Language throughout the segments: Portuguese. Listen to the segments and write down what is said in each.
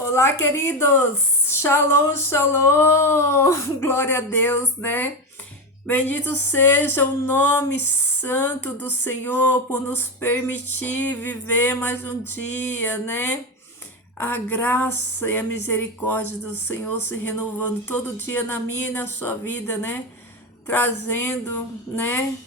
Olá, queridos! Shalom, shalom! Glória a Deus, né? Bendito seja o nome santo do Senhor por nos permitir viver mais um dia, né? A graça e a misericórdia do Senhor se renovando todo dia na minha e na sua vida, né? Trazendo, né?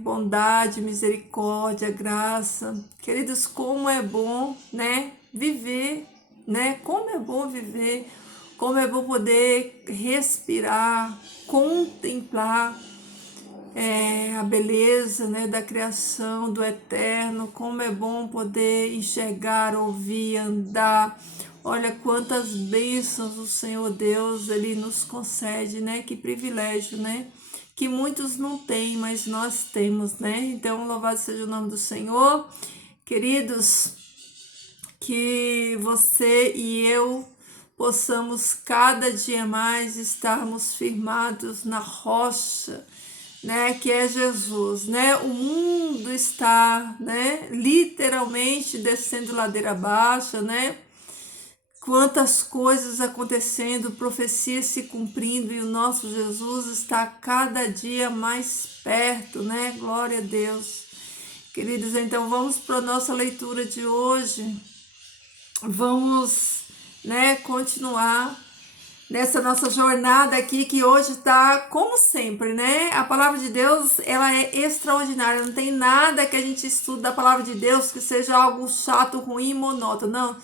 Bondade, misericórdia, graça. Queridos, como é bom, né, viver, né? Como é bom viver, como é bom poder respirar, contemplar a beleza, né, da criação, do eterno. Como é bom poder enxergar, ouvir, andar. Olha quantas bênçãos o Senhor Deus, Ele nos concede, né? Que privilégio, né? Que muitos não têm, mas nós temos, né? Então, louvado seja o nome do Senhor. Queridos, que você e eu possamos cada dia mais estarmos firmados na rocha, né, que é Jesus, né? O mundo está, né, literalmente descendo ladeira abaixo, né? Quantas coisas acontecendo, profecias se cumprindo e o nosso Jesus está cada dia mais perto, né? Glória a Deus. Queridos, então vamos para a nossa leitura de hoje. Vamos, né, continuar nessa nossa jornada aqui, que hoje está como sempre, né? A palavra de Deus, ela é extraordinária. Não tem nada que a gente estude da palavra de Deus que seja algo chato, ruim, monótono. Não.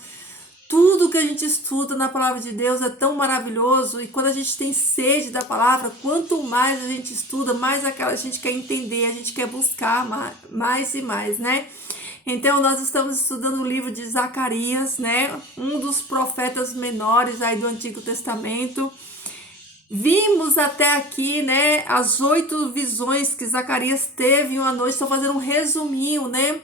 Tudo que a gente estuda na palavra de Deus é tão maravilhoso, e quando a gente tem sede da palavra, quanto mais a gente estuda, mais aquela a gente quer entender, a gente quer buscar mais e mais, né? Então nós estamos estudando o livro de Zacarias, né? Um dos profetas menores aí do Antigo Testamento. Vimos até aqui, né, as 8 visões que Zacarias teve em uma noite. Estou fazendo um resuminho, né?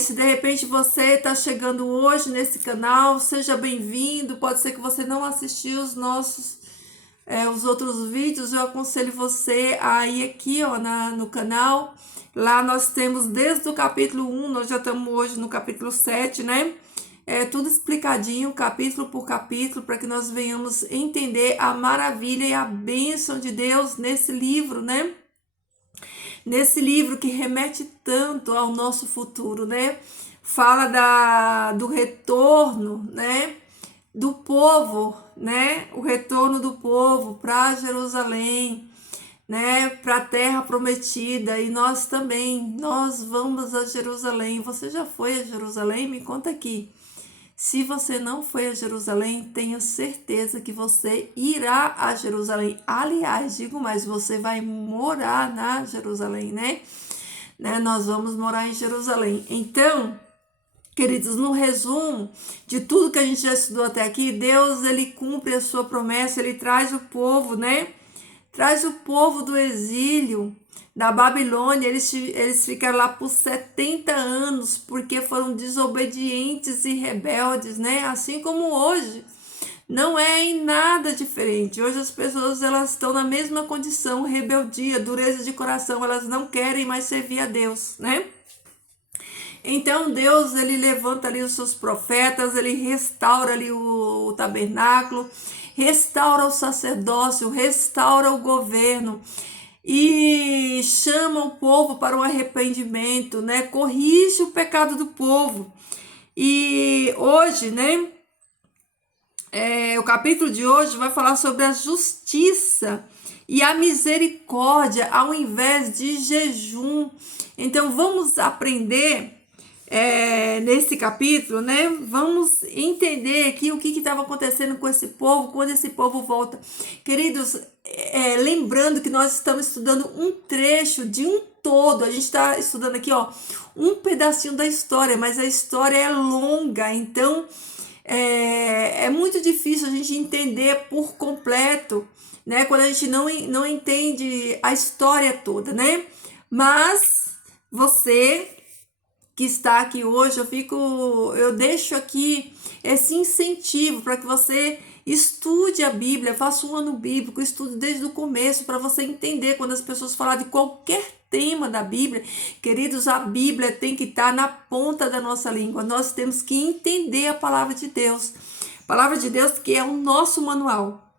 Se de repente você está chegando hoje nesse canal, seja bem-vindo. Pode ser que você não assistiu os outros vídeos. Eu aconselho você a ir aqui, ó, no canal. Lá nós temos desde o capítulo 1, nós já estamos hoje no capítulo 7, né? Tudo explicadinho, capítulo por capítulo, para que nós venhamos entender a maravilha e a bênção de Deus nesse livro, né? Nesse livro que remete tanto ao nosso futuro, né? Fala do retorno, né? Do povo, né? O retorno do povo para Jerusalém, né? Para a terra prometida. E nós também, nós vamos a Jerusalém. Você já foi a Jerusalém? Me conta aqui. Se você não foi a Jerusalém, tenha certeza que você irá a Jerusalém. Aliás, digo mais, você vai morar na Jerusalém, né? Nós vamos morar em Jerusalém. Então, queridos, no resumo de tudo que a gente já estudou até aqui, Deus, ele cumpre a sua promessa, ele traz o povo, né? Traz o povo do exílio da Babilônia. Eles ficaram lá por 70 anos, porque foram desobedientes e rebeldes, né? Assim como hoje. Não é em nada diferente. Hoje as pessoas, elas estão na mesma condição, rebeldia, dureza de coração. Elas não querem mais servir a Deus, né? Então Deus, ele levanta ali os seus profetas, ele restaura ali o tabernáculo, restaura o sacerdócio, restaura o governo e chama o povo para o arrependimento, né? Corrige o pecado do povo. E hoje, né? O capítulo de hoje vai falar sobre a justiça e a misericórdia ao invés de jejum. Então vamos aprender nesse capítulo, né? Vamos entender aqui o que estava acontecendo com esse povo, quando esse povo volta. Queridos, lembrando que nós estamos estudando um trecho de um todo. A gente está estudando aqui, ó, um pedacinho da história, mas a história é longa, então é muito difícil a gente entender por completo, né? Quando a gente não entende a história toda, né? Mas você que está aqui hoje, eu deixo aqui esse incentivo para que você Estude a Bíblia, faça um ano bíblico, estude desde o começo para você entender quando as pessoas falarem de qualquer tema da Bíblia. Queridos, a Bíblia tem que estar na ponta da nossa língua. Nós temos que entender a palavra de Deus. A palavra de Deus que é o nosso manual.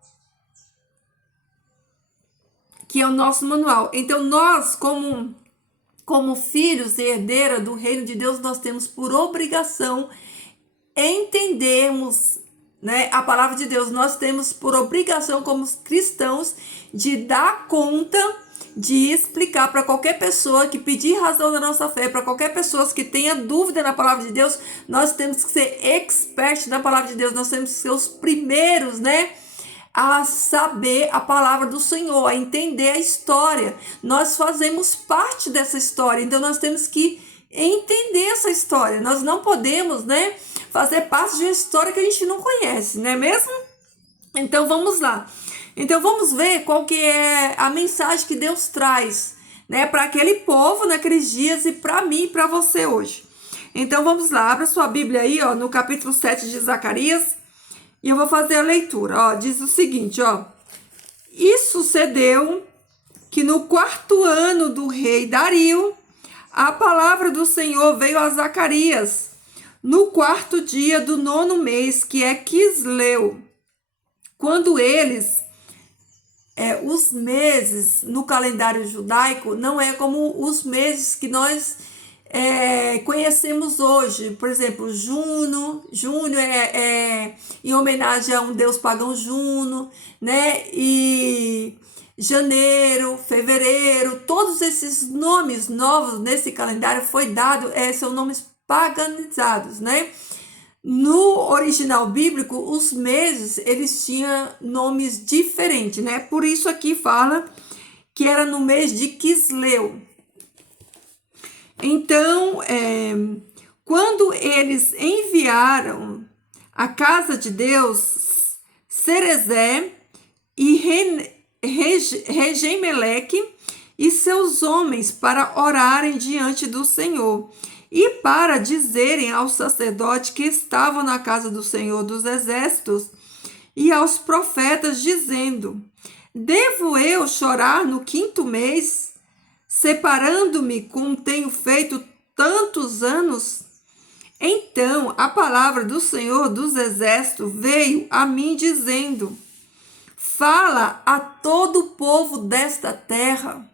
Então nós, como filhos e herdeiras do reino de Deus, nós temos por obrigação entendermos, né, a palavra de Deus. Nós temos por obrigação, como cristãos, de dar conta, de explicar para qualquer pessoa que pedir razão da nossa fé, para qualquer pessoa que tenha dúvida na palavra de Deus. Nós temos que ser expertos na palavra de Deus. Nós temos que ser os primeiros, né, a saber a palavra do Senhor, a entender a história. Nós fazemos parte dessa história, então nós temos que entender essa história. Nós não podemos, né, fazer parte de uma história que a gente não conhece, não é mesmo? Então vamos lá. Então vamos ver qual que é a mensagem que Deus traz, né, para aquele povo naqueles dias e para mim e para você hoje. Então vamos lá, abra sua Bíblia aí, ó, no capítulo 7 de Zacarias. E eu vou fazer a leitura, ó, diz o seguinte, ó. E sucedeu que no 4º ano do rei Dario, a palavra do Senhor veio a Zacarias, no 4º dia do 9º mês, que é Quisleu. Quando eles, os meses no calendário judaico, não é como os meses que nós conhecemos hoje. Por exemplo, junho é em homenagem a um deus pagão Juno, né? E janeiro, fevereiro, todos esses nomes novos nesse calendário foi dado, são nomes paganizados, né? No original bíblico, os meses, eles tinham nomes diferentes, né? Por isso aqui fala que era no mês de Quisleu. Então, quando eles enviaram à casa de Deus Serezé e Regem-Meleque e seus homens para orarem diante do Senhor e para dizerem aos sacerdotes que estavam na casa do Senhor dos Exércitos e aos profetas, dizendo: devo eu chorar no 5º mês, separando-me como tenho feito tantos anos? Então a palavra do Senhor dos Exércitos veio a mim dizendo: fala a todo o povo desta terra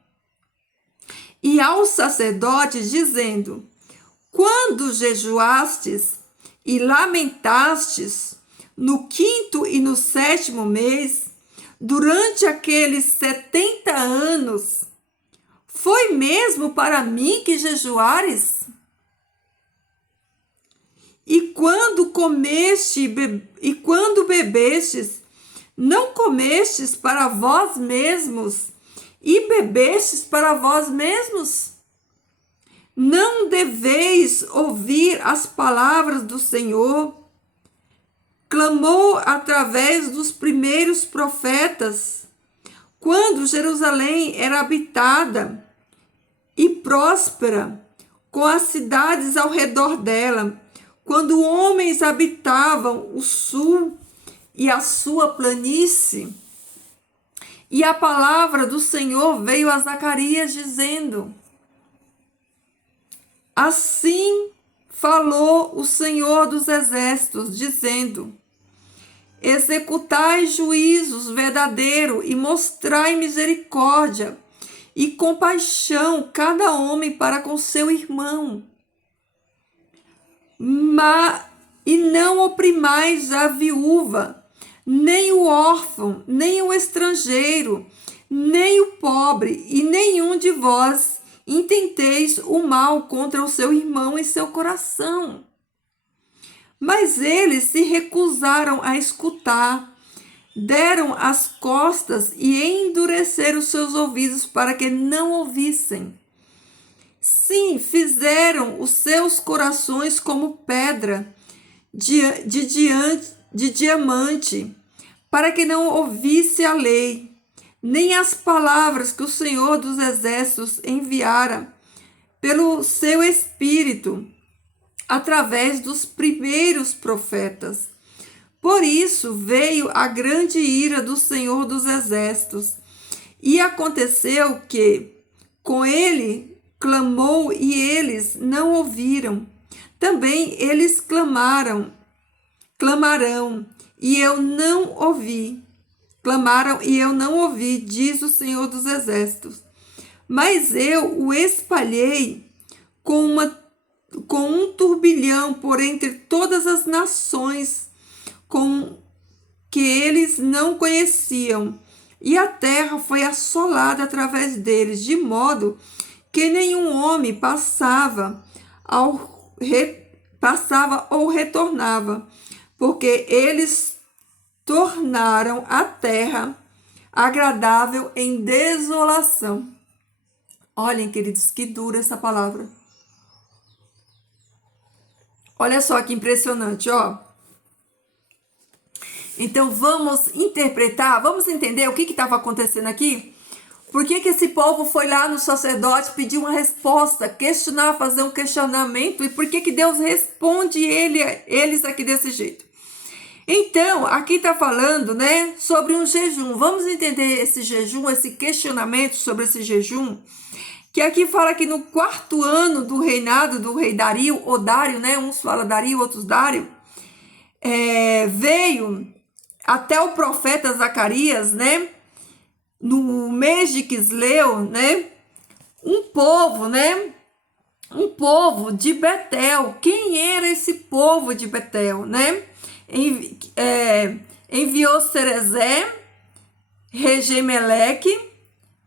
e aos sacerdotes, dizendo: quando jejuastes e lamentastes no 5º e no 7º mês, durante aqueles 70 anos, foi mesmo para mim que jejuares? E quando bebestes, não comestes para vós mesmos e bebestes para vós mesmos? Não deveis ouvir as palavras do Senhor? Clamou através dos primeiros profetas, quando Jerusalém era habitada e próspera, com as cidades ao redor dela, quando homens habitavam o sul e a sua planície. E a palavra do Senhor veio a Zacarias dizendo: assim falou o Senhor dos Exércitos, dizendo: executai juízos verdadeiros e mostrai misericórdia e compaixão cada homem para com seu irmão. E não oprimais a viúva, nem o órfão, nem o estrangeiro, nem o pobre, e nenhum de vós intenteis o mal contra o seu irmão em seu coração. Mas eles se recusaram a escutar, deram as costas e endureceram os seus ouvidos para que não ouvissem. Sim, fizeram os seus corações como pedra de diamante, para que não ouvisse a lei, nem as palavras que o Senhor dos Exércitos enviara pelo seu Espírito, através dos primeiros profetas. Por isso veio a grande ira do Senhor dos Exércitos. E aconteceu que com ele clamou e eles não ouviram. Também eles clamarão, e eu não ouvi. Clamaram e eu não ouvi, diz o Senhor dos Exércitos. Mas eu o espalhei com um turbilhão por entre todas as nações com que eles não conheciam, e a terra foi assolada através deles, de modo que nenhum homem passava ou retornava, porque eles tornaram a terra agradável em desolação. Olhem, queridos, que dura essa palavra. Olha só que impressionante, ó. Então vamos interpretar, vamos entender o que estava acontecendo aqui? Por que esse povo foi lá no sacerdote pedir uma resposta, questionar, fazer um questionamento? E por que Deus responde eles aqui desse jeito? Então, aqui está falando, né, sobre um jejum. Vamos entender esse jejum, esse questionamento sobre esse jejum, que aqui fala que no 4º ano do reinado do rei Dario, ou Dário, né, uns falam Dario, outros Dário, veio até o profeta Zacarias, né, no mês de Quisleu, né, um povo de Betel. Quem era esse povo de Betel, né? Enviou Serezé, Regem-Meleque,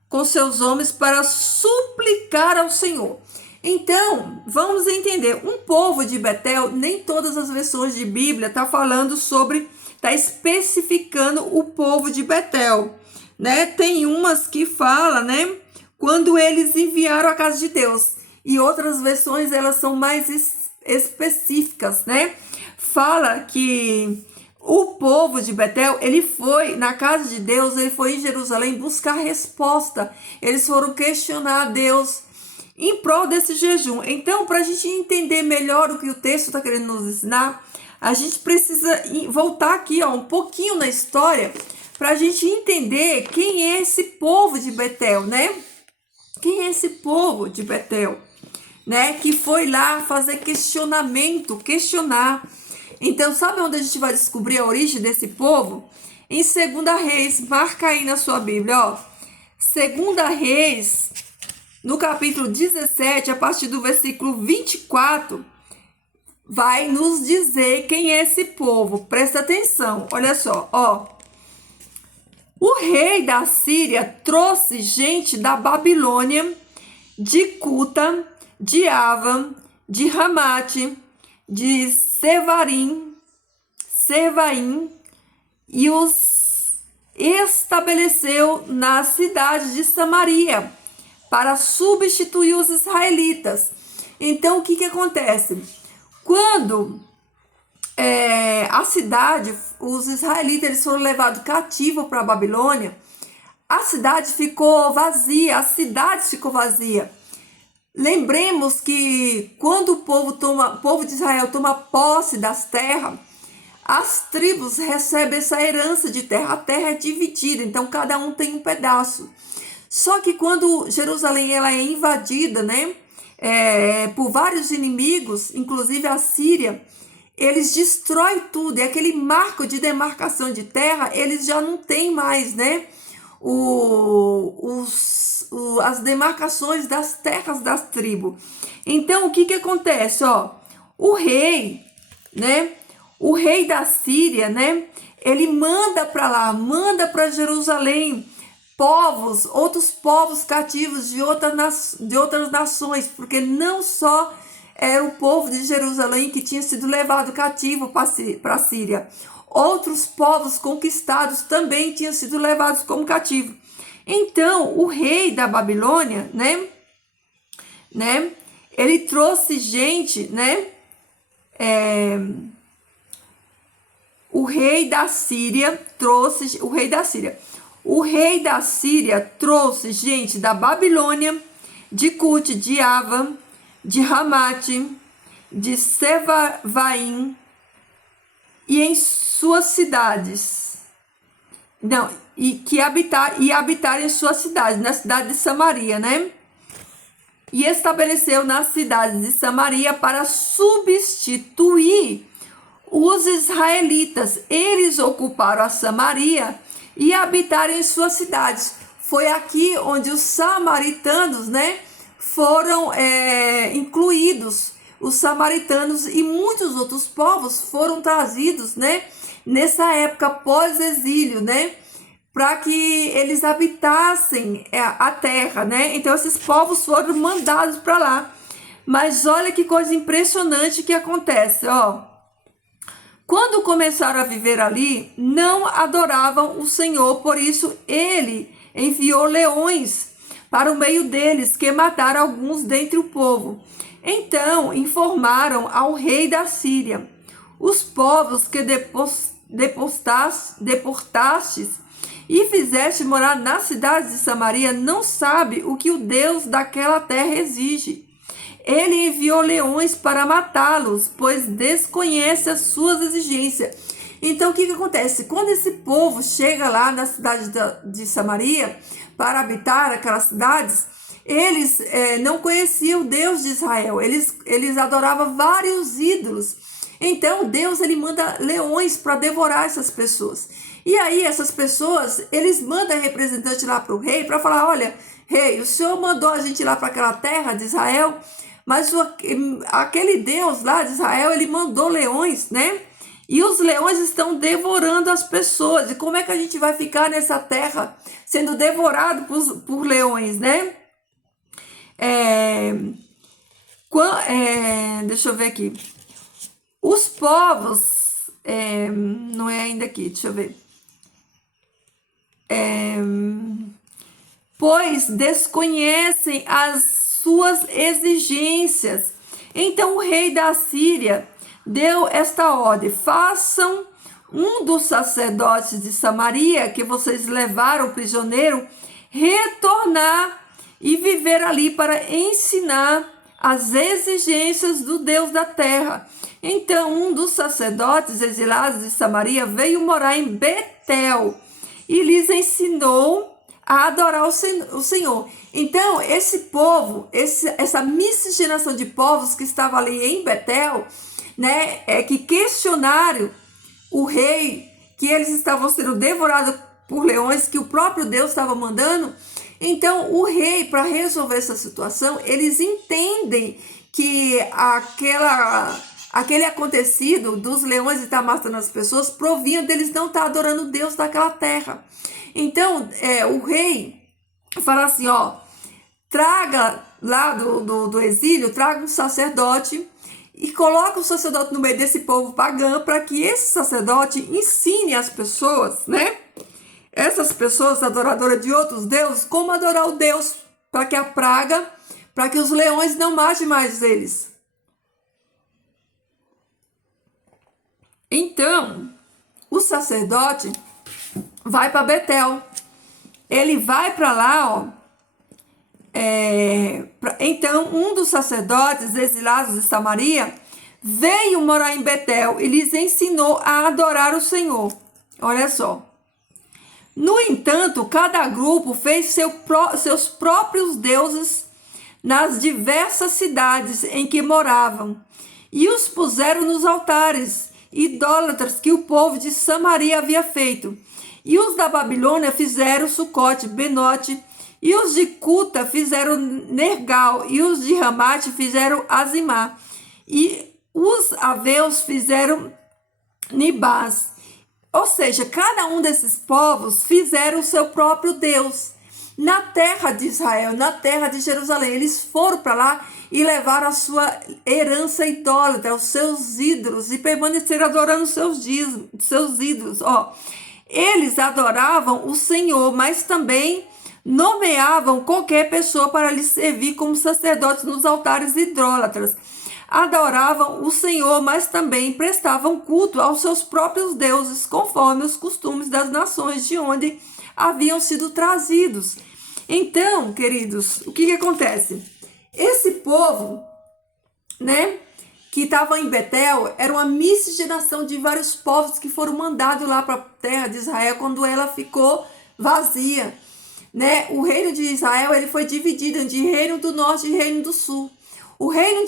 com seus homens para suplicar ao Senhor. Então, vamos entender, um povo de Betel, nem todas as versões de Bíblia está falando sobre, está especificando o povo de Betel, né? Tem umas que falam, né, quando eles enviaram a casa de Deus, e outras versões elas são mais específicas, né? Fala que o povo de Betel, ele foi na casa de Deus, ele foi em Jerusalém buscar resposta, eles foram questionar a Deus em prol desse jejum. Então, para a gente entender melhor o que o texto está querendo nos ensinar, a gente precisa voltar aqui, ó, um pouquinho na história, para a gente entender quem é esse povo de Betel, né? Quem é esse povo de Betel, né? Que foi lá fazer questionar. Então, sabe onde a gente vai descobrir a origem desse povo? Em 2 Reis, marca aí na sua Bíblia, ó. 2 Reis, no capítulo 17, a partir do versículo 24, vai nos dizer quem é esse povo. Presta atenção, olha só, ó. O rei da Síria trouxe gente da Babilônia, de Cuta, de Ava, de Ramate, de Sevarim, e os estabeleceu na cidade de Samaria para substituir os israelitas. Então, o que acontece? Quando a cidade, os israelitas, eles foram levados cativos para a Babilônia, a cidade ficou vazia, Lembremos que quando o povo de Israel toma posse das terras, as tribos recebem essa herança de terra. A terra é dividida, então cada um tem um pedaço. Só que quando Jerusalém ela é invadida, né, por vários inimigos, inclusive a Síria, eles destroem tudo. E aquele marco de demarcação de terra, eles já não têm mais, né, as demarcações das terras das tribos. Então, o que acontece? Ó, o rei, né, o rei da Síria, né, ele manda para lá, manda para Jerusalém outros povos cativos de outras nações, porque não só era o povo de Jerusalém que tinha sido levado cativo para a Síria, outros povos conquistados também tinham sido levados como cativo. Então, o rei da Babilônia, né, ele trouxe gente, né, o rei da Síria trouxe gente da Babilônia, de Cute, de Ava, de Ramate, de Sevaim, e em suas cidades. Não, e habitar em suas cidades, na cidade de Samaria, né? E estabeleceu nas cidades de Samaria para substituir os israelitas. Eles ocuparam a Samaria e habitaram em suas cidades. Foi aqui onde os samaritanos, né, foram incluídos. Os samaritanos e muitos outros povos foram trazidos, né, nessa época pós-exílio, né, para que eles habitassem a terra, né? Então esses povos foram mandados para lá. Mas olha que coisa impressionante que acontece, ó. Quando começaram a viver ali, não adoravam o Senhor, por isso ele enviou leões para o meio deles, que mataram alguns dentre o povo. Então informaram ao rei da Síria: os povos que deportastes e fizeste morar nas cidades de Samaria não sabe o que o Deus daquela terra exige. Ele enviou leões para matá-los, pois desconhece as suas exigências. Então, o que acontece? Quando esse povo chega lá na cidade de Samaria para habitar aquelas cidades, eles não conheciam o Deus de Israel. Eles adoravam vários ídolos. Então, Deus ele manda leões para devorar essas pessoas. E aí, essas pessoas, eles mandam representante lá para o rei para falar: olha, rei, o senhor mandou a gente ir lá para aquela terra de Israel, mas aquele Deus lá de Israel, ele mandou leões, né? E os leões estão devorando as pessoas. E como é que a gente vai ficar nessa terra sendo devorado por leões, né? Deixa eu ver aqui. Os povos... não é ainda aqui, deixa eu ver. Pois desconhecem as suas exigências. Então o rei da Síria deu esta ordem: façam um dos sacerdotes de Samaria, que vocês levaram prisioneiro, retornar e viver ali para ensinar as exigências do Deus da terra. Então um dos sacerdotes exilados de Samaria veio morar em Betel e lhes ensinou a adorar o Senhor. Então, esse povo, essa miscigenação de povos que estava ali em Betel, né, que questionaram o rei, que eles estavam sendo devorados por leões, que o próprio Deus estava mandando. Então, o rei, para resolver essa situação, eles entendem que aquele acontecido dos leões estar matando as pessoas provinha deles não estar adorando o Deus daquela terra. Então, o rei fala assim, ó, traga lá do exílio, traga um sacerdote e coloca o sacerdote no meio desse povo pagão para que esse sacerdote ensine as pessoas, né? Essas pessoas adoradoras de outros deuses, como adorar o Deus, para que a praga, para que os leões não matem mais eles. Então, o sacerdote vai para Betel. Ele vai para lá, ó. Então, um dos sacerdotes exilados de Samaria veio morar em Betel e lhes ensinou a adorar o Senhor. Olha só. No entanto, cada grupo fez seus próprios deuses nas diversas cidades em que moravam e os puseram nos altares idólatras que o povo de Samaria havia feito. E os da Babilônia fizeram Sucote, Benote, e os de Cuta fizeram Nergal, e os de Ramate fizeram Azimá, e os aveus fizeram Nibás. Ou seja, cada um desses povos fizeram o seu próprio Deus na terra de Israel, na terra de Jerusalém. Eles foram para lá e levaram a sua herança idólatra, os seus ídolos, e permaneceram adorando seus ídolos. Ó, eles adoravam o Senhor, mas também nomeavam qualquer pessoa para lhe servir como sacerdotes nos altares idólatras. Adoravam o Senhor, mas também prestavam culto aos seus próprios deuses, conforme os costumes das nações de onde haviam sido trazidos. Então, queridos, o que acontece? Esse povo, né, que estava em Betel era uma miscigenação de vários povos que foram mandados lá para a terra de Israel quando ela ficou vazia, né? O reino de Israel ele foi dividido de reino do norte e reino do sul. O reino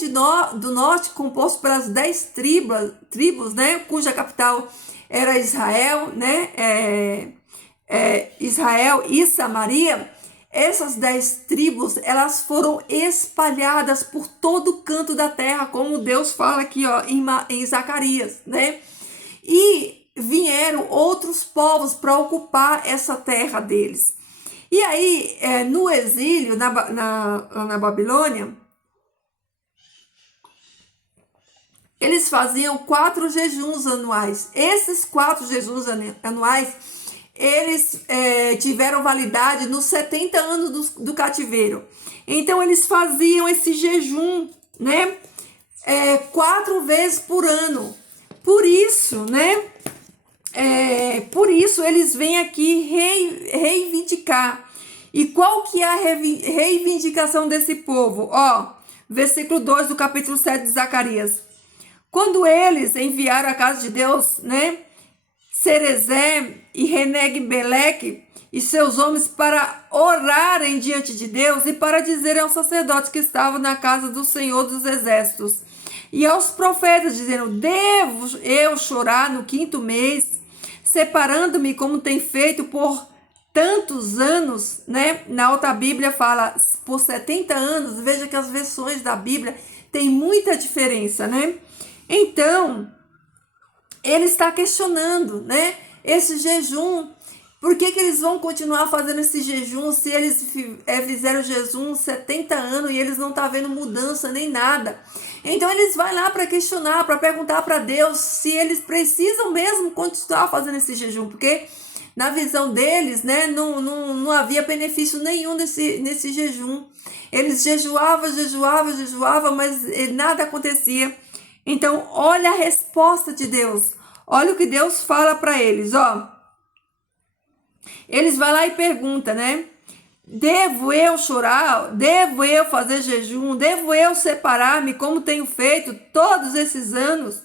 do norte, composto pelas 10 tribos, né? Cuja capital era Israel, né? Israel e Samaria. Essas 10 tribos, elas foram espalhadas por todo o canto da terra, como Deus fala aqui, ó, em Zacarias, né? E vieram outros povos para ocupar essa terra deles. E aí, no exílio, na Babilônia, eles faziam 4 jejuns anuais. Esses 4 jejuns anuais, eles tiveram validade nos 70 anos do cativeiro. Então, eles faziam esse jejum, né? 4 vezes por ano. Por isso, né? Por isso, eles vêm aqui reivindicar. E qual que é a reivindicação desse povo? Ó, versículo 2 do capítulo 7 de Zacarias. Quando eles enviaram a casa de Deus, né? Serezé e Reneg-Beleque e seus homens para orarem diante de Deus e para dizerem aos sacerdotes que estavam na casa do Senhor dos Exércitos e aos profetas, dizendo: devo eu chorar no 5º mês, separando-me como tem feito por tantos anos, né? Na outra Bíblia fala por 70 anos. Veja que as versões da Bíblia têm muita diferença, né? Então, ele está questionando, né? Esse jejum. Por que eles vão continuar fazendo esse jejum se eles fizeram jejum 70 anos e eles não estão vendo mudança nem nada? Então eles vão lá para questionar, para perguntar para Deus se eles precisam mesmo continuar fazendo esse jejum, porque na visão deles, né, não havia benefício nenhum nesse jejum. Eles jejuavam, mas nada acontecia. Então, olha a resposta de Deus. Olha o que Deus fala para eles, ó. Eles vão lá e perguntam, né? Devo eu chorar? Devo eu fazer jejum? Devo eu separar-me como tenho feito todos esses anos?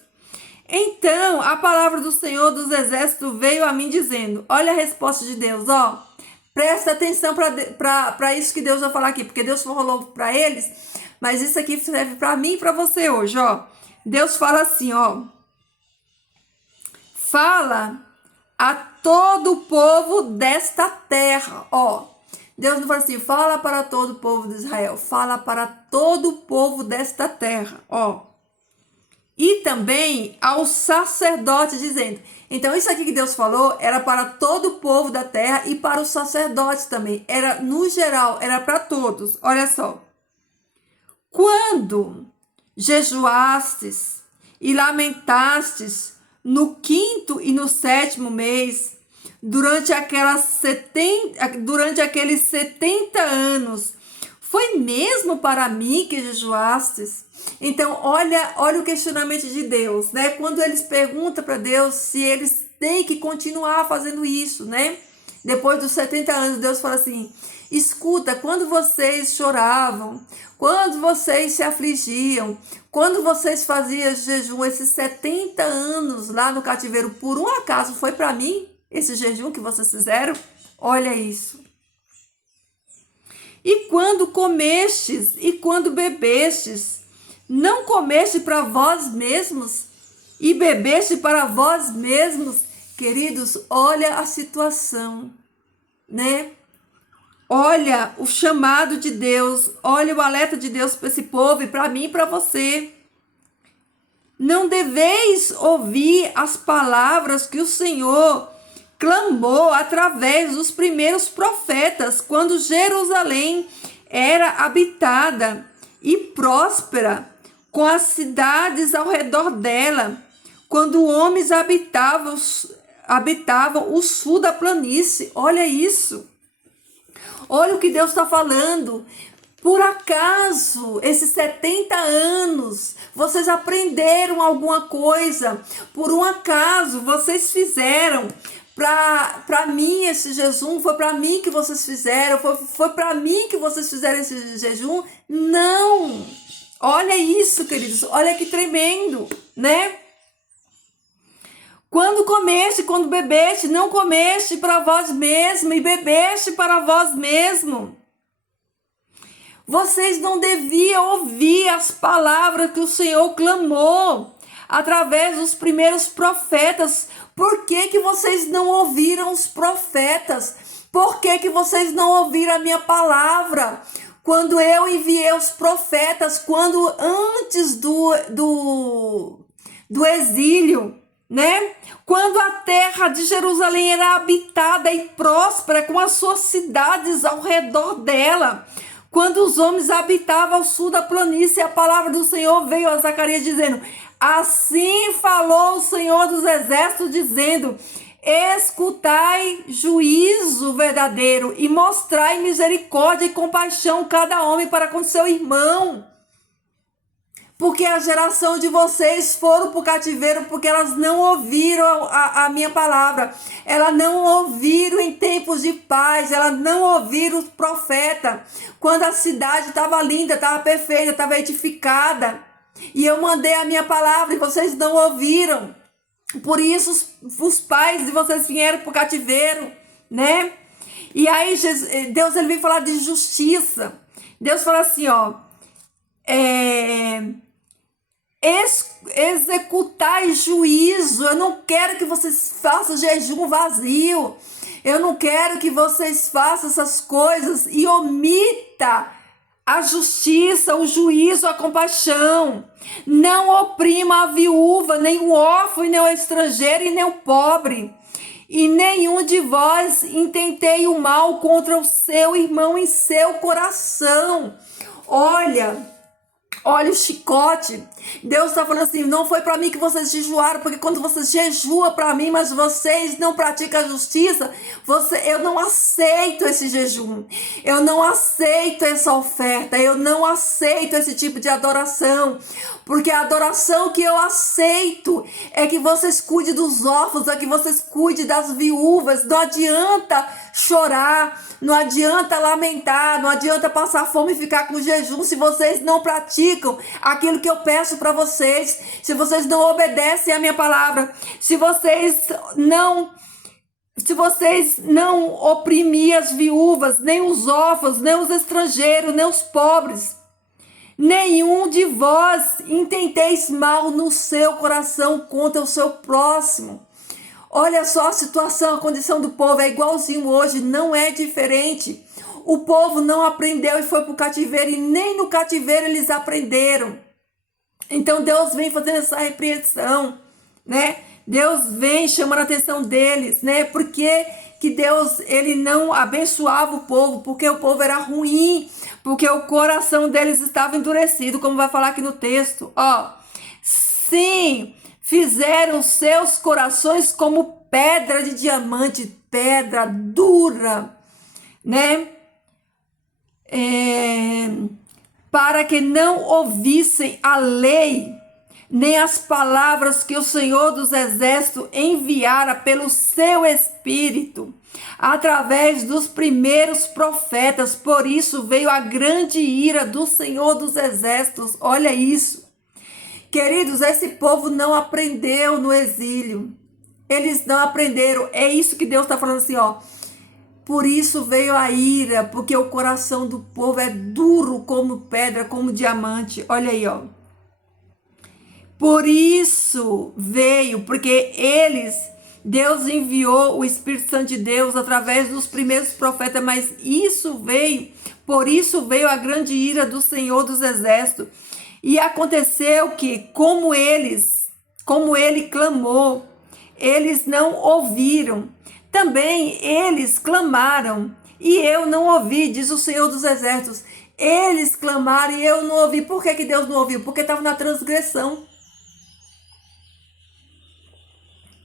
Então, a palavra do Senhor dos Exércitos veio a mim dizendo, olha a resposta de Deus, ó. Presta atenção para isso que Deus vai falar aqui, porque Deus falou para eles, mas isso aqui serve para mim e para você hoje, ó. Deus fala assim, ó. Fala a todo o povo desta terra, ó. Deus não fala assim, fala para todo o povo de Israel, fala para todo o povo desta terra, ó. E também aos sacerdotes, dizendo. Então, isso aqui que Deus falou era para todo o povo da terra e para os sacerdotes também. Era, no geral, era para todos. Olha só. Quando jejuastes e lamentastes no 5º e no 7º mês, durante aqueles 70 anos, foi mesmo para mim que jejuastes? Então, olha o questionamento de Deus, né? Quando eles perguntam para Deus se eles têm que continuar fazendo isso, né? Depois dos 70 anos, Deus fala assim, escuta, quando vocês choravam, quando vocês se afligiam, quando vocês faziam jejum, esses 70 anos lá no cativeiro, por um acaso foi para mim esse jejum que vocês fizeram? Olha isso. E quando comestes e quando bebestes, não comeste para vós mesmos e bebeste para vós mesmos? Queridos, olha a situação, né? Olha o chamado de Deus, olha o alerta de Deus para esse povo e para mim e para você. Não deveis ouvir as palavras que o Senhor clamou através dos primeiros profetas, quando Jerusalém era habitada e próspera, com as cidades ao redor dela, quando homens habitavam o sul da planície. Olha isso. Olha o que Deus está falando. Por acaso, esses 70 anos, vocês aprenderam alguma coisa? Por um acaso, vocês fizeram? Para mim, esse jejum, foi para mim que vocês fizeram? Foi para mim que vocês fizeram esse jejum? Não! Olha isso, queridos, olha que tremendo, né? Quando comeste, quando bebeste, não comeste para vós mesmo e bebeste para vós mesmo. Vocês não deviam ouvir as palavras que o Senhor clamou através dos primeiros profetas. Por que que vocês não ouviram os profetas? Por que que vocês não ouviram a minha palavra? Quando eu enviei os profetas, quando antes do exílio, né? Quando a terra de Jerusalém era habitada e próspera, com as suas cidades ao redor dela, quando os homens habitavam ao sul da planície, a palavra do Senhor veio a Zacarias dizendo: assim falou o Senhor dos exércitos, dizendo: escutai juízo verdadeiro e mostrai misericórdia e compaixão cada homem para com seu irmão. Porque a geração de vocês foram para o cativeiro, porque elas não ouviram a minha palavra. Elas não ouviram em tempos de paz, elas não ouviram os profetas. Quando a cidade estava linda, estava perfeita, estava edificada. E eu mandei a minha palavra e vocês não ouviram. Por isso os pais de vocês vieram para o cativeiro, né? E aí Deus ele vem falar de justiça. Deus fala assim, ó. Executai juízo. Eu não quero que vocês façam jejum vazio. Eu não quero que vocês façam essas coisas e omita a justiça, o juízo, a compaixão. Não oprima a viúva, nem o órfão, nem o estrangeiro, e nem o pobre. E nenhum de vós intentei o mal contra o seu irmão em seu coração. Olha o chicote. Deus está falando assim, não foi para mim que vocês jejuaram, porque quando vocês jejuam para mim, mas vocês não praticam a justiça, eu não aceito esse jejum, eu não aceito essa oferta, eu não aceito esse tipo de adoração, porque a adoração que eu aceito é que vocês cuidem dos órfãos, é que vocês cuidem das viúvas. Não adianta chorar, não adianta lamentar, não adianta passar fome e ficar com jejum se vocês não praticam aquilo que eu peço para vocês, se vocês não obedecem a minha palavra, se vocês não oprimir as viúvas, nem os órfãos, nem os estrangeiros, nem os pobres. Nenhum de vós intenteis mal no seu coração contra o seu próximo. Olha só a situação, a condição do povo é igualzinho hoje, não é diferente. O povo não aprendeu e foi para o cativeiro, e nem no cativeiro eles aprenderam. Então Deus vem fazendo essa repreensão, né? Deus vem chamando a atenção deles, né? Porque que Deus ele não abençoava o povo, porque o povo era ruim, porque o coração deles estava endurecido, como vai falar aqui no texto. Ó, sim, fizeram seus corações como pedra de diamante, pedra dura, né? Para que não ouvissem a lei, nem as palavras que o Senhor dos Exércitos enviara pelo seu Espírito, através dos primeiros profetas. Por isso veio a grande ira do Senhor dos Exércitos. Olha isso. Queridos, esse povo não aprendeu no exílio. Eles não aprenderam. É isso que Deus está falando assim, ó. Por isso veio a ira, porque o coração do povo é duro como pedra, como diamante. Olha aí, ó. Por isso veio, porque Deus enviou o Espírito Santo de Deus através dos primeiros profetas, mas por isso veio a grande ira do Senhor dos Exércitos. E aconteceu que, como ele clamou, eles não ouviram. Também eles clamaram e eu não ouvi, diz o Senhor dos Exércitos. Eles clamaram e eu não ouvi. Por que Deus não ouviu? Porque estava na transgressão.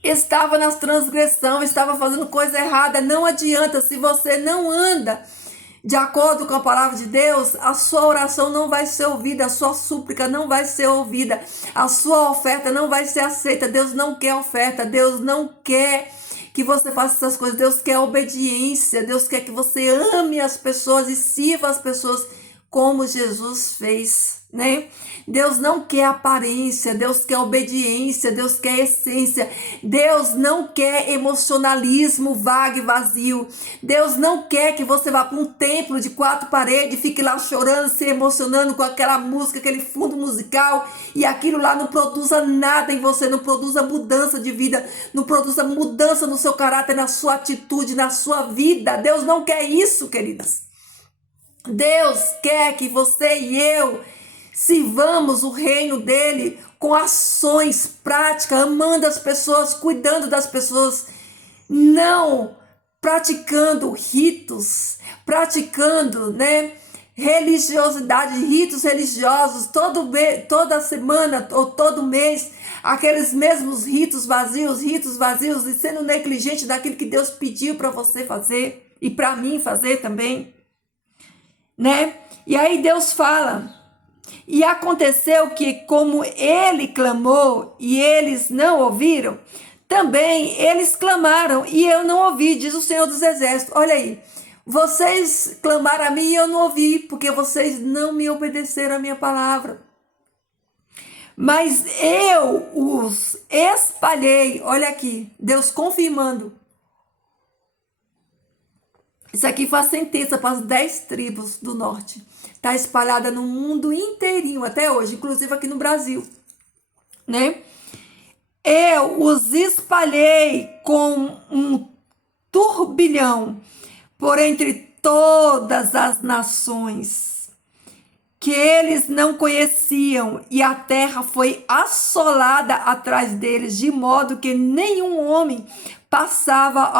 Estava na transgressão, estava fazendo coisa errada. Não adianta, se você não anda de acordo com a palavra de Deus, a sua oração não vai ser ouvida, a sua súplica não vai ser ouvida, a sua oferta não vai ser aceita. Deus não quer oferta, Deus não quer que você faça essas coisas, Deus quer obediência, Deus quer que você ame as pessoas e sirva as pessoas como Jesus fez, né? Deus não quer aparência, Deus quer obediência, Deus quer essência. Deus não quer emocionalismo vago e vazio. Deus não quer que você vá para um templo de 4 paredes, fique lá chorando, se emocionando com aquela música, aquele fundo musical, e aquilo lá não produza nada em você, não produza mudança de vida, não produza mudança no seu caráter, na sua atitude, na sua vida. Deus não quer isso, queridos. Deus quer que você e eu sirvamos o reino dele com ações práticas, amando as pessoas, cuidando das pessoas, não praticando ritos, praticando, né, religiosidade, ritos religiosos, toda semana ou todo mês, aqueles mesmos ritos vazios, e sendo negligente daquilo que Deus pediu para você fazer e para mim fazer também, né? E aí Deus fala: e aconteceu que, como ele clamou e eles não ouviram, também eles clamaram e eu não ouvi, diz o Senhor dos Exércitos. Olha aí, vocês clamaram a mim e eu não ouvi, porque vocês não me obedeceram a minha palavra. Mas eu os espalhei, olha aqui, Deus confirmando. Isso aqui foi a sentença para as 10 tribos do norte. Está espalhada no mundo inteirinho até hoje, inclusive aqui no Brasil, né? Eu os espalhei com um turbilhão por entre todas as nações que eles não conheciam, e a terra foi assolada atrás deles, de modo que nenhum homem passava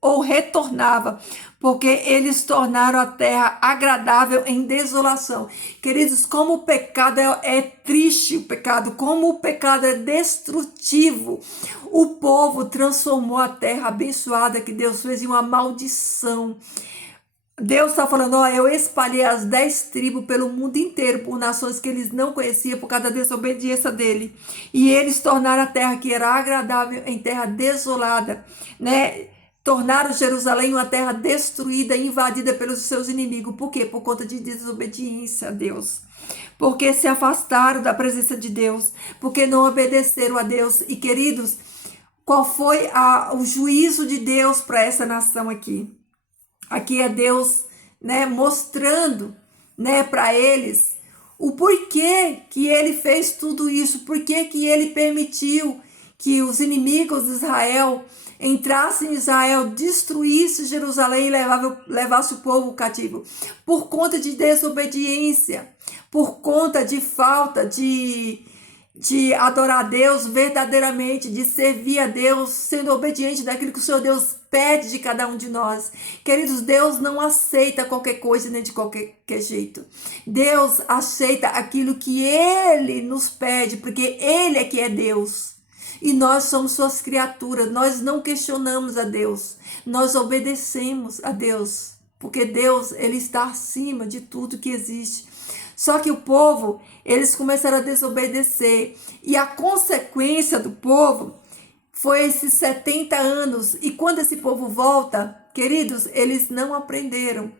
ou retornava, porque eles tornaram a terra agradável em desolação. Queridos, como o pecado é triste, o pecado, como o pecado é destrutivo. O povo transformou a terra abençoada que Deus fez em uma maldição. Deus está falando: ó, eu espalhei as 10 tribos pelo mundo inteiro, por nações que eles não conheciam, por causa da desobediência dele. E eles tornaram a terra que era agradável em terra desolada, né? Tornaram Jerusalém uma terra destruída, invadida pelos seus inimigos. Por quê? Por conta de desobediência a Deus. Porque se afastaram da presença de Deus, porque não obedeceram a Deus. E, queridos, qual foi o juízo de Deus para essa nação aqui? Aqui é Deus, né, mostrando, né, para eles o porquê que ele fez tudo isso, porquê que ele permitiu que os inimigos de Israel entrassem em Israel, destruísse Jerusalém e levasse o povo cativo. Por conta de desobediência, por conta de falta de adorar a Deus verdadeiramente, de servir a Deus, sendo obediente daquilo que o Senhor Deus pede de cada um de nós. Queridos, Deus não aceita qualquer coisa nem de qualquer jeito. Deus aceita aquilo que Ele nos pede, porque Ele é que é Deus. E nós somos suas criaturas, nós não questionamos a Deus, nós obedecemos a Deus, porque Deus, Ele está acima de tudo que existe. Só que o povo, eles começaram a desobedecer. E a consequência do povo foi esses 70 anos. E quando esse povo volta, queridos, eles não aprenderam.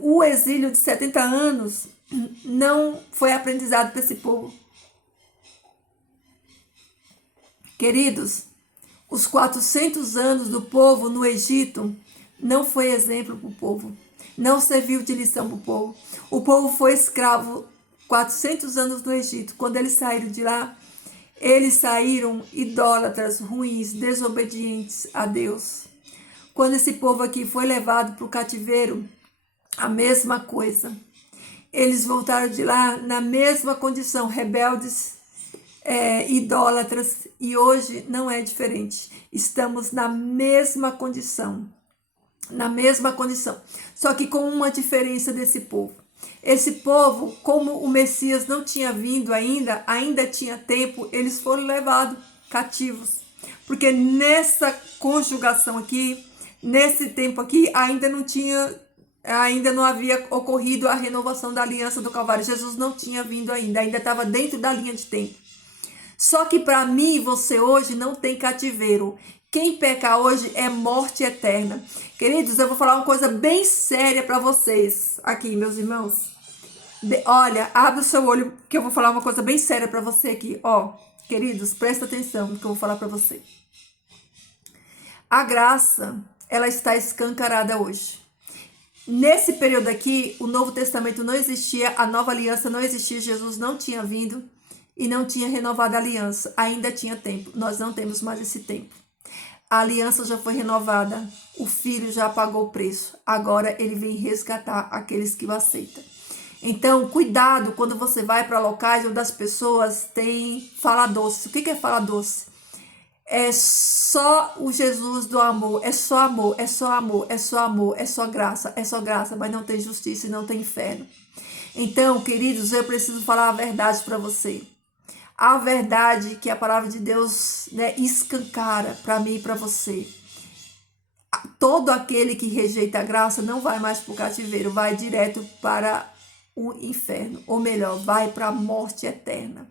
O exílio de 70 anos não foi aprendizado para esse povo. Queridos, os 400 anos do povo no Egito não foi exemplo para o povo. Não serviu de lição para o povo. O povo foi escravo 400 anos no Egito. Quando eles saíram de lá, eles saíram idólatras, ruins, desobedientes a Deus. Quando esse povo aqui foi levado para o cativeiro, a mesma coisa. Eles voltaram de lá na mesma condição, rebeldes, idólatras, e hoje não é diferente. Estamos na mesma condição. Na mesma condição, só que com uma diferença desse povo. Esse povo, como o Messias não tinha vindo ainda tinha tempo, eles foram levados cativos, porque nessa conjugação aqui, nesse tempo aqui, ainda não havia ocorrido a renovação da aliança do Calvário. Jesus não tinha vindo ainda estava dentro da linha de tempo. Só que para mim e você hoje não tem cativeiro. Quem peca hoje é morte eterna. Queridos, eu vou falar uma coisa bem séria para vocês aqui, meus irmãos. Olha, abre o seu olho que eu vou falar uma coisa bem séria para você aqui. Ó, queridos, presta atenção no que eu vou falar para você. A graça, ela está escancarada hoje. Nesse período aqui, o Novo Testamento não existia, a nova aliança não existia, Jesus não tinha vindo e não tinha renovado a aliança. Ainda tinha tempo, nós não temos mais esse tempo. A aliança já foi renovada, o Filho já pagou o preço. Agora ele vem resgatar aqueles que o aceitam. Então, cuidado quando você vai para locais onde as pessoas têm fala doce. O que é fala doce? É só o Jesus do amor, é só amor, é só amor, é só amor, é só graça, mas não tem justiça e não tem inferno. Então, queridos, eu preciso falar a verdade para você. A verdade que a palavra de Deus, né, escancara para mim e para você. Todo aquele que rejeita a graça não vai mais para o cativeiro, vai direto para o inferno, ou melhor, vai para a morte eterna.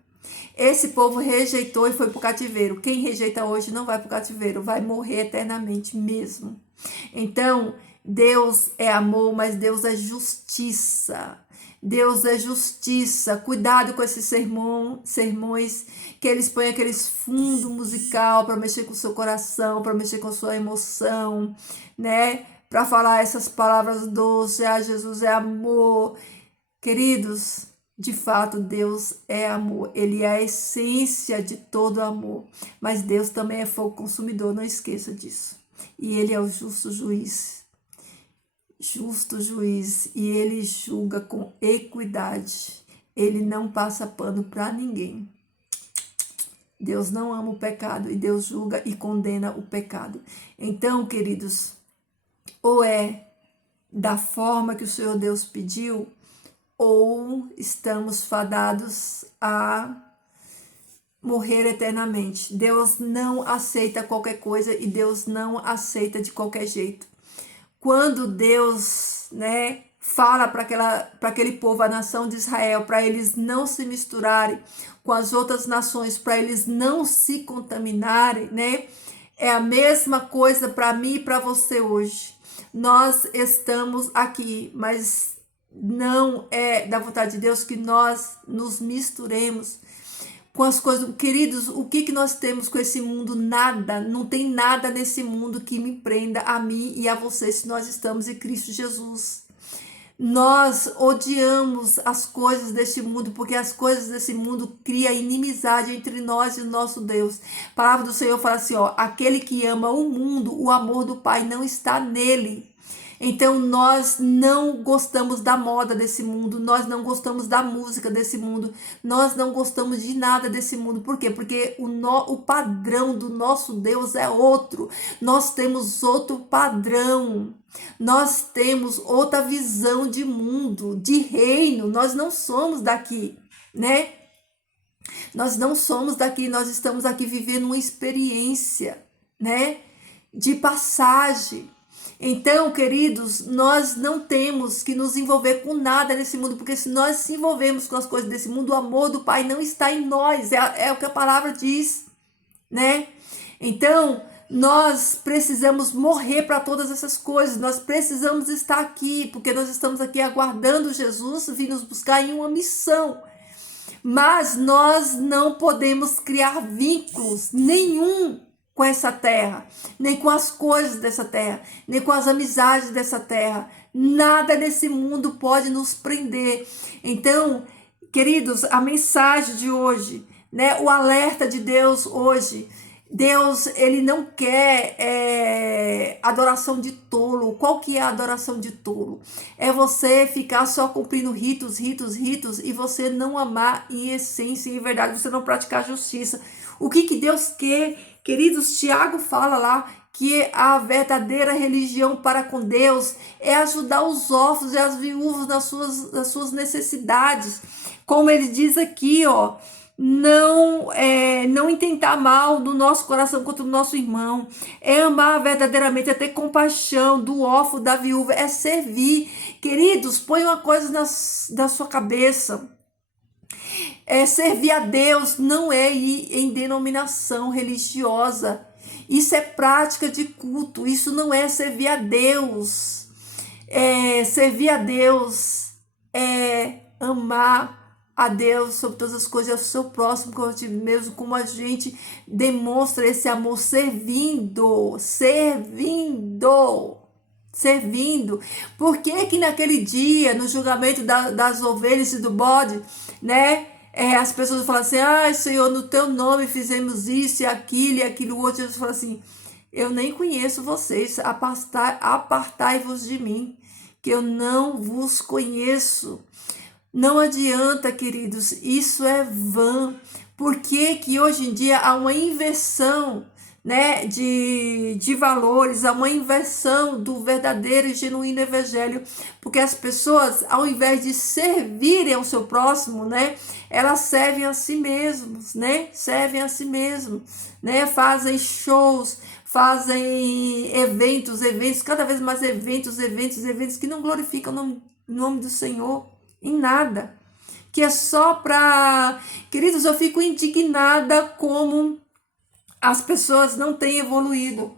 Esse povo rejeitou e foi para o cativeiro. Quem rejeita hoje não vai para o cativeiro, vai morrer eternamente mesmo. Então, Deus é amor, mas Deus é justiça. Deus é justiça. Cuidado com esses sermões que eles põem aqueles fundo musical para mexer com o seu coração, para mexer com a sua emoção, né? Para falar essas palavras doces, ah, Jesus é amor. Queridos, de fato, Deus é amor. Ele é a essência de todo amor. Mas Deus também é fogo consumidor, não esqueça disso. E Ele é o justo juiz. Justo juiz. E Ele julga com equidade. Ele não passa pano para ninguém. Deus não ama o pecado e Deus julga e condena o pecado. Então, queridos, ou é da forma que o Senhor Deus pediu, ou estamos fadados a morrer eternamente. Deus não aceita qualquer coisa e Deus não aceita de qualquer jeito. Quando Deus, né, fala para aquele povo, a nação de Israel, para eles não se misturarem com as outras nações, para eles não se contaminarem, né? É a mesma coisa para mim e para você hoje. Nós estamos aqui, mas não é da vontade de Deus que nós nos misturemos com as coisas. Queridos, o que nós temos com esse mundo? Nada, não tem nada nesse mundo que me prenda a mim e a você se nós estamos em Cristo Jesus. Nós odiamos as coisas deste mundo, porque as coisas desse mundo criam inimizade entre nós e o nosso Deus. A palavra do Senhor fala assim, ó, aquele que ama o mundo, o amor do Pai não está nele. Então nós não gostamos da moda desse mundo, nós não gostamos da música desse mundo, nós não gostamos de nada desse mundo. Por quê? Porque o padrão do nosso Deus é outro. Nós temos outro padrão, nós temos outra visão de mundo, de reino. Nós não somos daqui, né? Nós não somos daqui, nós estamos aqui vivendo uma experiência, né? De passagem. Então, queridos, nós não temos que nos envolver com nada nesse mundo, porque se nós se envolvermos com as coisas desse mundo, o amor do Pai não está em nós, é o que a palavra diz, né? Então, nós precisamos morrer para todas essas coisas, nós precisamos estar aqui, porque nós estamos aqui aguardando Jesus vir nos buscar em uma missão. Mas nós não podemos criar vínculos nenhum com essa terra, nem com as coisas dessa terra, nem com as amizades dessa terra. Nada nesse mundo pode nos prender. Então, queridos, a mensagem de hoje, né, o alerta de Deus hoje, Deus, ele não quer adoração de tolo. Qual que é a adoração de tolo? É você ficar só cumprindo ritos e você não amar em essência e em verdade, você não praticar justiça. O que Deus quer? Queridos, Tiago fala lá que a verdadeira religião para com Deus é ajudar os órfãos e as viúvas nas suas necessidades. Como ele diz aqui, ó, não intentar mal do nosso coração contra o nosso irmão, é amar verdadeiramente, é ter compaixão do órfão, da viúva, é servir. Queridos, põe uma coisa na sua cabeça. Servir a Deus não é ir em denominação religiosa. Isso é prática de culto. Isso não é servir a Deus. Servir a Deus é amar a Deus sobre todas as coisas, ao seu próximo, como a ti mesmo, como a gente demonstra esse amor servindo. Por que que naquele dia, no julgamento das ovelhas e do bode, né, as pessoas falam assim, Senhor, no teu nome fizemos isso e aquilo outro. Jesus fala assim, eu nem conheço vocês, apartai-vos de mim, que eu não vos conheço. Não adianta, queridos, isso é vã. Por que que hoje em dia há uma inversão, né, de valores, há uma inversão do verdadeiro e genuíno evangelho? Porque as pessoas, ao invés de servirem ao seu próximo, né, elas servem a si mesmos, né? Servem a si mesmos, né? Fazem shows, fazem eventos, cada vez mais eventos que não glorificam o nome do Senhor em nada, que é só para... Queridos, eu fico indignada como as pessoas não têm evoluído.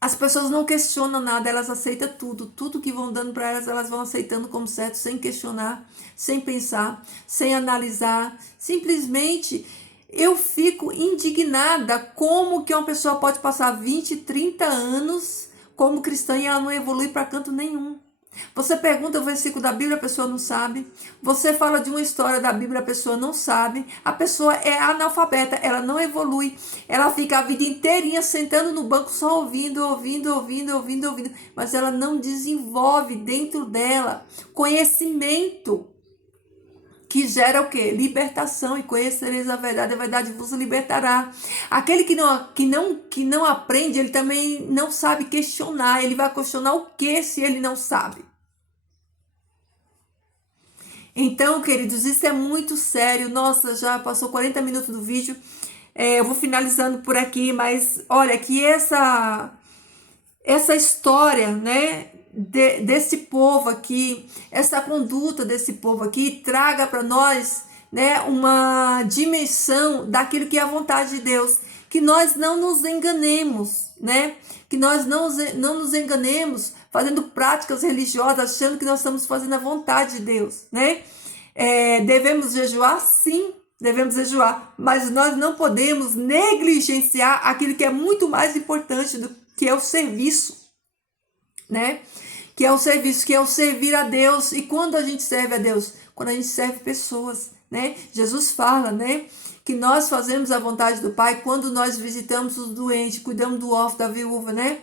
As pessoas não questionam nada, elas aceitam tudo que vão dando para elas, elas vão aceitando como certo, sem questionar, sem pensar, sem analisar. Simplesmente eu fico indignada como que uma pessoa pode passar 20, 30 anos como cristã e ela não evolui para canto nenhum. Você pergunta o versículo da Bíblia, a pessoa não sabe. Você fala de uma história da Bíblia, a pessoa não sabe. A pessoa é analfabeta, ela não evolui. Ela fica a vida inteirinha sentando no banco só ouvindo. Mas ela não desenvolve dentro dela conhecimento que gera o quê? Libertação. E conhecereis a verdade vos libertará. Aquele que não aprende, ele também não sabe questionar. Ele vai questionar o que se ele não sabe? Então, queridos, isso é muito sério. Nossa, já passou 40 minutos do vídeo. Eu vou finalizando por aqui, mas olha que essa história, né, desse povo aqui, essa conduta desse povo aqui, traga para nós, né, uma dimensão daquilo que é a vontade de Deus, que nós não nos enganemos, né, que nós não nos enganemos fazendo práticas religiosas, achando que nós estamos fazendo a vontade de Deus, né. Devemos jejuar? Sim, devemos jejuar, mas nós não podemos negligenciar aquilo que é muito mais importante do que é o serviço, né? Que é o serviço, que é o servir a Deus. E quando a gente serve a Deus? Quando a gente serve pessoas, né? Jesus fala, né, que nós fazemos a vontade do Pai quando nós visitamos os doentes, cuidamos do órfão, da viúva, né?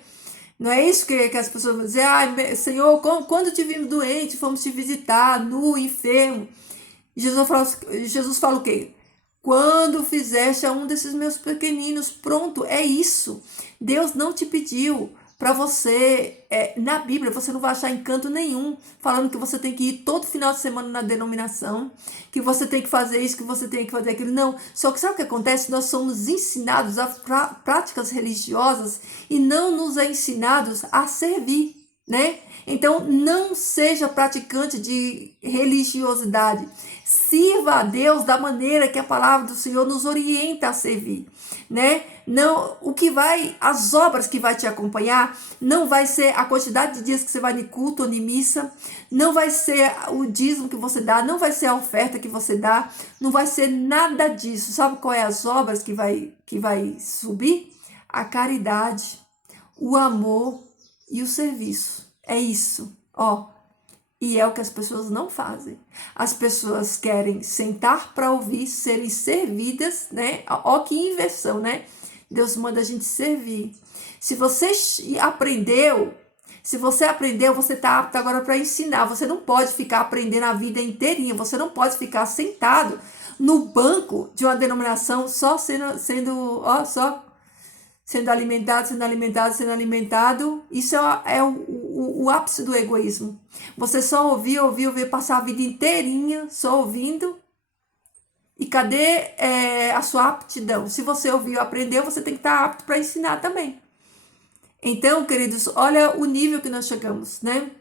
Não é isso que as pessoas vão dizer, Senhor, quando te vimos doente, fomos te visitar, nu, enfermo. Jesus fala o quê? Quando fizeste a um desses meus pequeninos, pronto, é isso. Deus não te pediu para você, na Bíblia, você não vai achar encanto nenhum, falando que você tem que ir todo final de semana na denominação, que você tem que fazer isso, que você tem que fazer aquilo. Não, só que sabe o que acontece? Nós somos ensinados a práticas religiosas e não nos é ensinados a servir, né? Então, não seja praticante de religiosidade. Sirva a Deus da maneira que a palavra do Senhor nos orienta a servir, né? Não, as obras que vai te acompanhar não vai ser a quantidade de dias que você vai de culto ou de missa, não vai ser o dízimo que você dá, não vai ser a oferta que você dá, não vai ser nada disso. Sabe qual é as obras que vai subir? A caridade, o amor e o serviço. É isso, ó. E é o que as pessoas não fazem. As pessoas querem sentar para ouvir, serem servidas, né? Ó que inversão, né? Deus manda a gente servir. Se você aprendeu, você está apto agora para ensinar. Você não pode ficar aprendendo a vida inteirinha. Você não pode ficar sentado no banco de uma denominação só sendo alimentado. Isso é o ápice do egoísmo. Você só ouvir, passar a vida inteirinha só ouvindo. E cadê a sua aptidão? Se você ouviu, aprendeu, você tem que estar apto para ensinar também. Então, queridos, olha o nível que nós chegamos, né?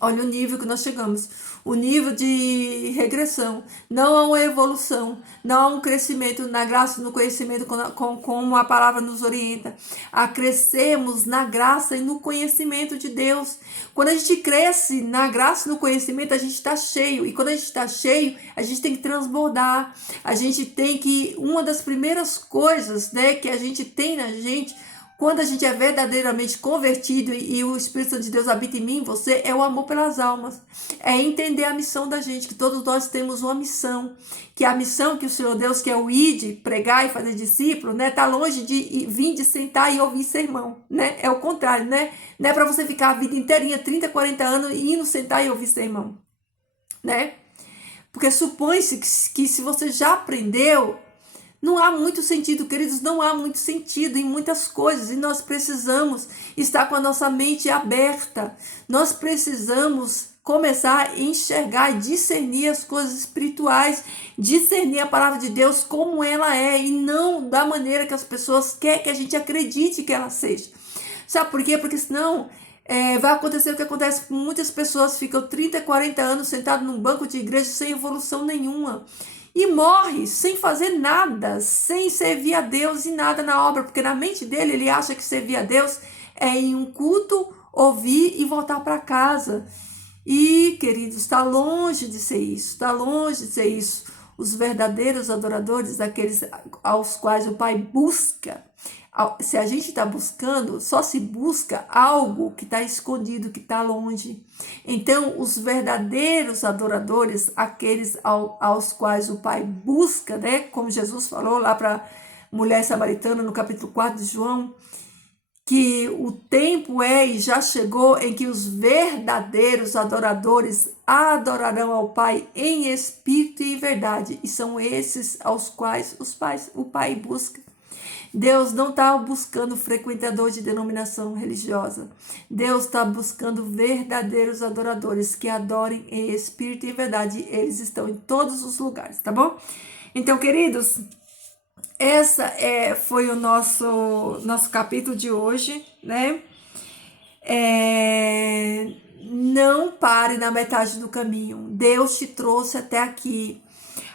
Olha o nível que nós chegamos, o nível de regressão. Não há uma evolução, não há um crescimento na graça e no conhecimento, como a palavra nos orienta. A crescermos na graça e no conhecimento de Deus. Quando a gente cresce na graça e no conhecimento, a gente está cheio. E quando a gente está cheio, a gente tem que transbordar. A gente tem que... Uma das primeiras coisas, né, que a gente tem na gente... Quando a gente é verdadeiramente convertido e o Espírito Santo de Deus habita em mim, você, é o amor pelas almas. É entender a missão da gente, que todos nós temos uma missão. Que a missão que o Senhor Deus, que é o ide, pregar e fazer discípulo, né? Tá longe de vir, de sentar e ouvir sermão, né? É o contrário, né? Não é para você ficar a vida inteirinha, 30, 40 anos, indo sentar e ouvir sermão, né? Porque supõe-se que se você já aprendeu... Não há muito sentido, queridos, não há muito sentido em muitas coisas e nós precisamos estar com a nossa mente aberta. Nós precisamos começar a enxergar e discernir as coisas espirituais, discernir a palavra de Deus como ela é e não da maneira que as pessoas querem que a gente acredite que ela seja. Sabe por quê? Porque senão vai acontecer o que acontece com muitas pessoas, ficam 30, 40 anos sentados num banco de igreja sem evolução nenhuma. E morre sem fazer nada, sem servir a Deus e nada na obra, porque na mente dele ele acha que servir a Deus é em um culto, ouvir e voltar para casa. E, queridos, está longe de ser isso, está longe de ser isso. Os verdadeiros adoradores, aqueles aos quais o Pai busca. Se a gente está buscando, só se busca algo que está escondido, que está longe. Então, os verdadeiros adoradores, aqueles aos quais o Pai busca, né? Como Jesus falou lá para a mulher samaritana no capítulo 4 de João, que o tempo e já chegou em que os verdadeiros adoradores adorarão ao Pai em espírito e verdade. E são esses aos quais o Pai busca. Deus não está buscando frequentador de denominação religiosa. Deus está buscando verdadeiros adoradores que adorem em espírito e verdade. Eles estão em todos os lugares, tá bom? Então, queridos, essa foi o nosso capítulo de hoje, né? Não pare na metade do caminho. Deus te trouxe até aqui.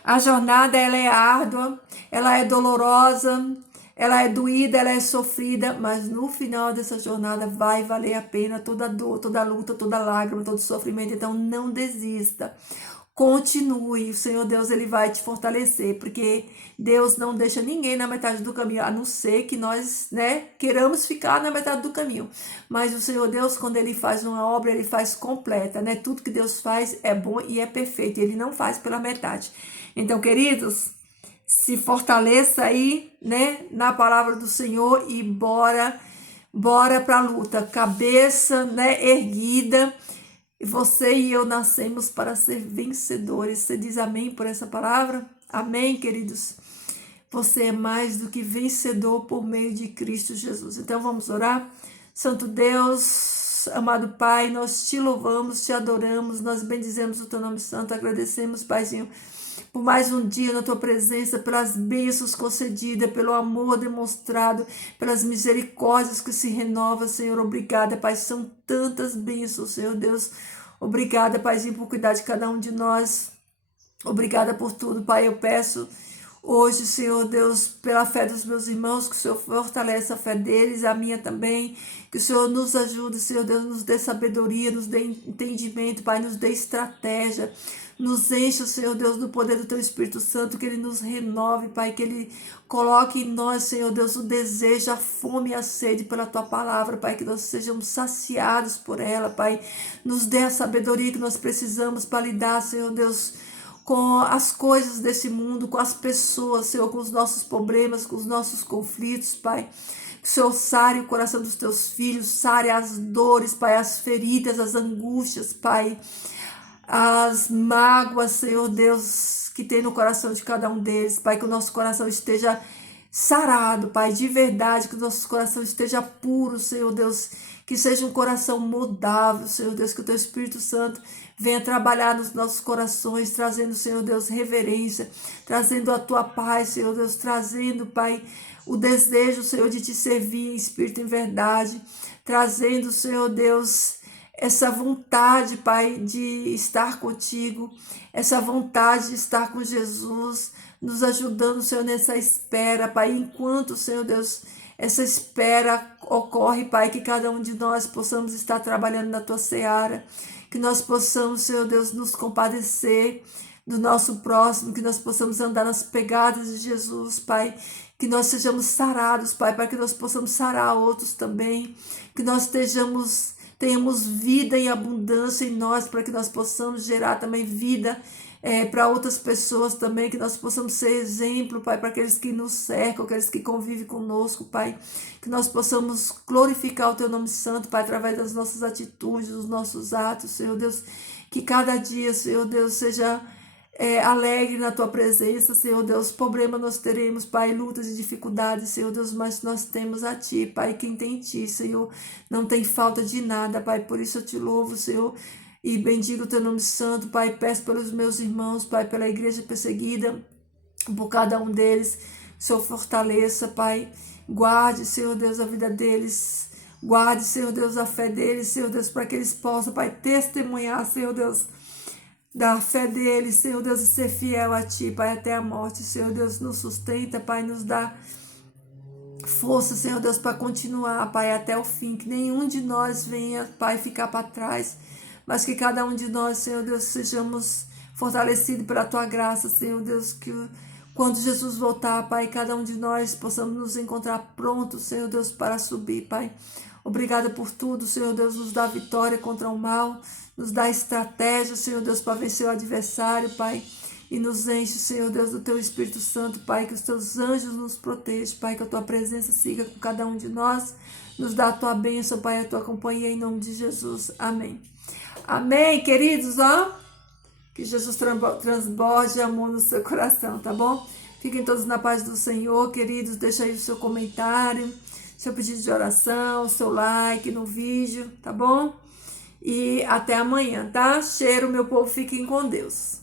A jornada, ela é árdua, ela é dolorosa, ela é doída, ela é sofrida, mas no final dessa jornada vai valer a pena toda dor, toda luta, toda lágrima, todo sofrimento. Então não desista, continue. O Senhor Deus, ele vai te fortalecer, porque Deus não deixa ninguém na metade do caminho, a não ser que nós, né, queiramos ficar na metade do caminho. Mas o Senhor Deus, quando ele faz uma obra, ele faz completa, né? Tudo que Deus faz é bom e é perfeito, ele não faz pela metade. Então, queridos, se fortaleça aí, né, na palavra do Senhor e bora para a luta, cabeça, né, erguida. Você e eu nascemos para ser vencedores. Você diz amém por essa palavra? Amém, queridos? Você é mais do que vencedor por meio de Cristo Jesus. Então vamos orar. Santo Deus, amado Pai, nós te louvamos, te adoramos, nós bendizemos o teu nome santo, agradecemos, Paizinho, por mais um dia na tua presença, pelas bênçãos concedidas, pelo amor demonstrado, pelas misericórdias que se renovam, Senhor. Obrigada, Pai, são tantas bênçãos, Senhor Deus. Obrigada, Paizinho, por cuidar de cada um de nós. Obrigada por tudo, Pai. Eu peço hoje, Senhor Deus, pela fé dos meus irmãos, que o Senhor fortaleça a fé deles, a minha também, que o Senhor nos ajude, Senhor Deus, nos dê sabedoria, nos dê entendimento, Pai, nos dê estratégia, nos encha, Senhor Deus, do poder do Teu Espírito Santo, que Ele nos renove, Pai, que Ele coloque em nós, Senhor Deus, o desejo, a fome e a sede pela Tua palavra, Pai, que nós sejamos saciados por ela, Pai, nos dê a sabedoria que nós precisamos para lidar, Senhor Deus, com as coisas desse mundo, com as pessoas, Senhor, com os nossos problemas, com os nossos conflitos, Pai. Que o Senhor sare o coração dos teus filhos, sare as dores, Pai, as feridas, as angústias, Pai, as mágoas, Senhor Deus, que tem no coração de cada um deles, Pai, que o nosso coração esteja sarado, Pai, de verdade, que o nosso coração esteja puro, Senhor Deus, que seja um coração moldável, Senhor Deus, que o Teu Espírito Santo venha trabalhar nos nossos corações, trazendo, Senhor Deus, reverência, trazendo a Tua paz, Senhor Deus, trazendo, Pai, o desejo, Senhor, de Te servir em espírito e em verdade, trazendo, Senhor Deus, essa vontade, Pai, de estar contigo, essa vontade de estar com Jesus, nos ajudando, Senhor, nessa espera, Pai, enquanto, Senhor Deus, essa espera ocorre, Pai, que cada um de nós possamos estar trabalhando na Tua seara, que nós possamos, Senhor Deus, nos compadecer do nosso próximo, que nós possamos andar nas pegadas de Jesus, Pai, que nós sejamos sarados, Pai, para que nós possamos sarar outros também, que nós tenhamos vida em abundância em nós, para que nós possamos gerar também vida para outras pessoas também, que nós possamos ser exemplo, Pai, para aqueles que nos cercam, aqueles que convivem conosco, Pai, que nós possamos glorificar o Teu nome santo, Pai, através das nossas atitudes, dos nossos atos, Senhor Deus, que cada dia, Senhor Deus, seja alegre na Tua presença, Senhor Deus. Problema nós teremos, Pai, lutas e dificuldades, Senhor Deus, mas nós temos a Ti, Pai, quem tem Ti, Senhor, não tem falta de nada, Pai, por isso eu Te louvo, Senhor, e bendigo o Teu nome santo, Pai, peço pelos meus irmãos, Pai, pela igreja perseguida, por cada um deles, Senhor, fortaleça, Pai, guarde, Senhor Deus, a vida deles, guarde, Senhor Deus, a fé deles, Senhor Deus, para que eles possam, Pai, testemunhar, Senhor Deus, da fé deles, Senhor Deus, e ser fiel a Ti, Pai, até a morte. Senhor Deus, nos sustenta, Pai, nos dá força, Senhor Deus, para continuar, Pai, até o fim, que nenhum de nós venha, Pai, ficar para trás, mas que cada um de nós, Senhor Deus, sejamos fortalecidos pela Tua graça, Senhor Deus, que quando Jesus voltar, Pai, cada um de nós possamos nos encontrar prontos, Senhor Deus, para subir, Pai. Obrigada por tudo, Senhor Deus, nos dá vitória contra o mal, nos dá estratégia, Senhor Deus, para vencer o adversário, Pai, e nos enche, Senhor Deus, do Teu Espírito Santo, Pai, que os Teus anjos nos protejam, Pai, que a Tua presença siga com cada um de nós, nos dá a Tua bênção, Pai, a Tua companhia, em nome de Jesus, amém. Amém, queridos, ó, que Jesus transborde amor no seu coração, tá bom? Fiquem todos na paz do Senhor, queridos, deixa aí o seu comentário, seu pedido de oração, seu like no vídeo, tá bom? E até amanhã, tá? Cheiro, meu povo, fiquem com Deus.